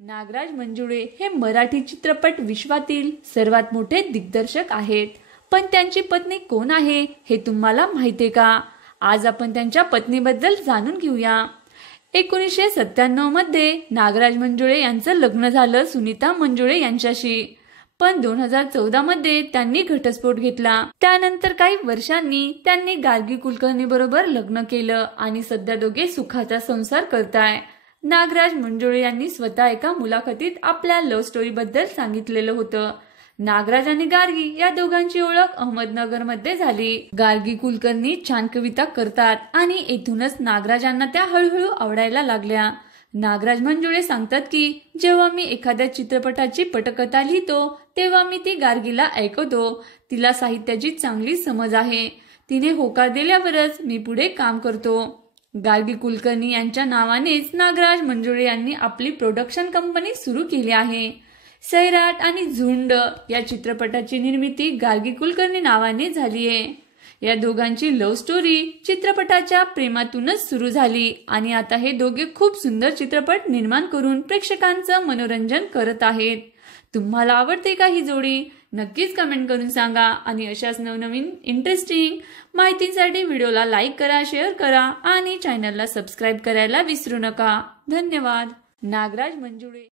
नागराज मंजुळे हे मराठी चित्रपट विश्वातील सर्वात मोठे दिग्दर्शक आहेत। पण त्यांची पत्नी कोण आहे हे तुम्हाला माहिती का? आज आपण त्यांच्या पत्नीबद्दल जाणून घेऊया। 1997 मध्ये नागराज मंजुळे यांचं लग्न झालं सुनीता मंजुळे यांच्याशी। पण 2014 मध्ये त्यांनी घटस्फोट घेतला। त्यानंतर काही वर्षांनी त्यांनी गार्गी कुलकर्णी बरोबर लग्न केलं आणि सध्या दोघे सुखाचा संसार करताय। नागराज मंजुळे यांनी स्वतः एका मुलाखतीत आपल्या लव्ह स्टोरी बद्दल सांगितलेलं होतं। नागराज आणि गार्गी या दोघांची ओळख अहमदनगर मध्ये झाली। गार्गी कुलकर्णी छान कविता करतात आणि येथूनच नागराजांना त्या हळूहळू आवडायला लागल्या। नागराज मंजुळे सांगतात की जेव्हा मी एखाद्या चित्रपटाची पटकथा लिहितो तेव्हा मी ती गार्गीला ऐकवतो। तिला साहित्याची चांगली समज आहे। तिने होकार दिल्यावरच मी पुढे काम करतो। गार्गी कुलकर्णी यांच्या नावानेच नागराज मंजुळे यांनी आपली प्रोडक्शन कंपनी सुरू केली आहे। सैराट आणि झुंड या चित्रपटाची निर्मिती गार्गी कुलकर्णी नावाने झाली आहे। या दोघांची लव्ह स्टोरी चित्रपटाच्या प्रेमातूनच सुरू झाली आणि आता हे दोघे खूप सुंदर चित्रपट निर्माण करून प्रेक्षकांचं मनोरंजन करत आहेत। तुम्हाला आवडते का ही जोडी? नक्कीच कमेंट करून सांगा आणि अशाच नवनवीन इंटरेस्टिंग माहितीसाठी व्हिडिओला लाईक करा, शेअर करा आणि चॅनलला सबस्क्राइब करायला विसरू नका। धन्यवाद। नागराज मंजुळे।